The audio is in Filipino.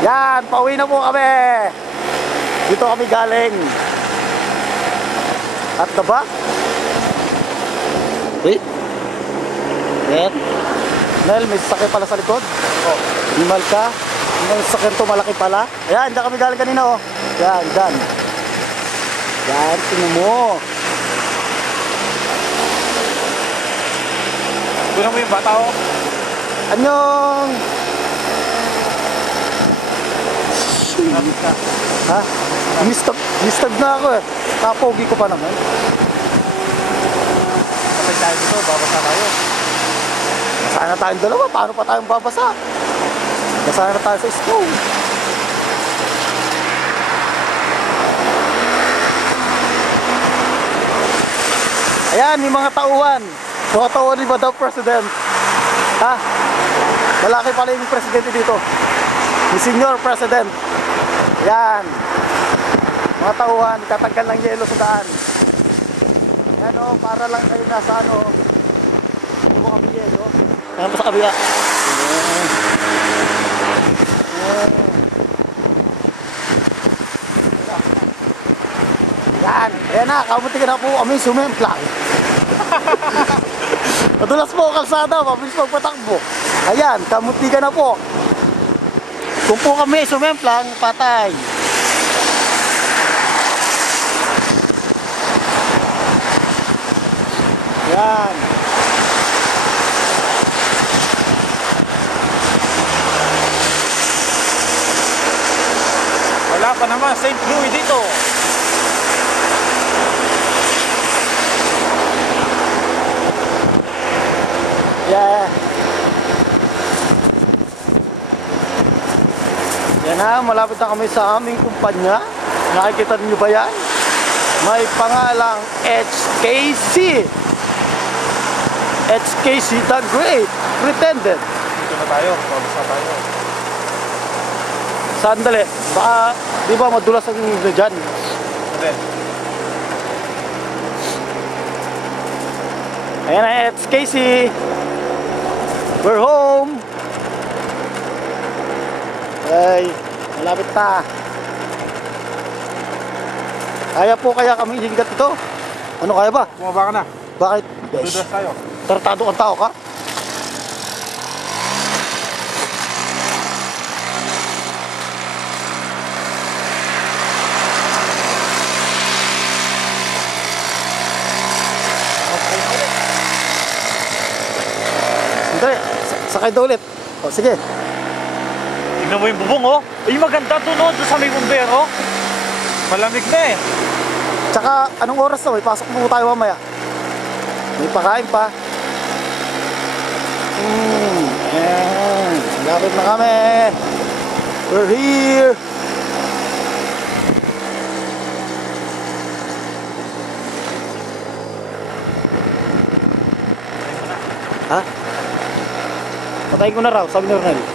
Yan, pauwi na po kami. Dito kami galing. At the back. Wait. Yan. Nel, may sasakyan pala sa likod. Oh. Himal ka. May sasakyan to malaki pala. Ayan, dyan kami galing kanina oh. Yan, dyan. Yan, tingnan mo. Kunin mo yung bata oh. Anyong! Lapit ka. Ha? Mistag, mistag na ako eh. Kapogi ko pa naman. Kapag tayo dito, babasa tayo. Sana tayong dalawa, paano pa tayong babasa? Nasana na tayo sa school. Ayan, may mga tauhan. Tauhan ni Madam President. Ha? Malaki pala yung presidente dito. Yung senior president. Ayan. Mga tauhan, tatanggal ng yelo sa daan. Ayan o, para lang kayo nasa ano. Hindi mo kami yelo. Ayan pa sa kabila. Ayan. Ayan. Yan, ayan na, kamunti ka na po kami sumemplang. Madulas po kalsada, mabilis magpatakbo. Ayan, kamunti ka na po. Kung po kami sumemplang, patay. Yan. Wala pa naman, St. Louis dito. Yan na, malapit na kami sa aming kumpanya. Nakikita niyo ba yan? May pangalang HKC. HKC the Great Pretended. Dito na tayo, babasa tayo. Sandali, baka, di ba madulas ang inyo dyan? Hindi. Ayan na, HKC. We're home. Ay, malapit na. Kaya po kaya kami hinggat ito? Ano kaya ba? Bumaba ka na. Bakit? Dudas tayo. Tartado kang tao ka? Hindi, sa- sakay daw ulit. O, sige. Tignan mo yung bubong oh. Ay, maganda oh, doon sa may bumbero. Malamig na eh. Tsaka, anong oras na? May pasok tayo mamaya. May pakain pa. Hmm, ayan. Lapit na kami. We're here. Ha? Patayin ko na raw, sabi ni Ronel.